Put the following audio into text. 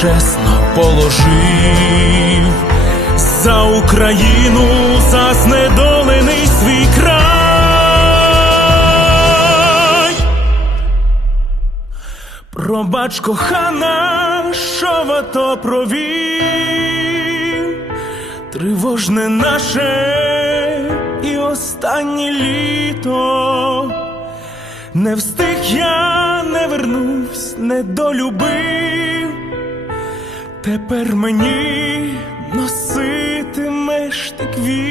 чесно положив за Україну, за знедолений свій край. Пробач, кохана, що в ато провів, тривожне наше і останнє літо. Не встиг я, не вернусь, не долюбив. Тепер мені носитимеш ти квіт.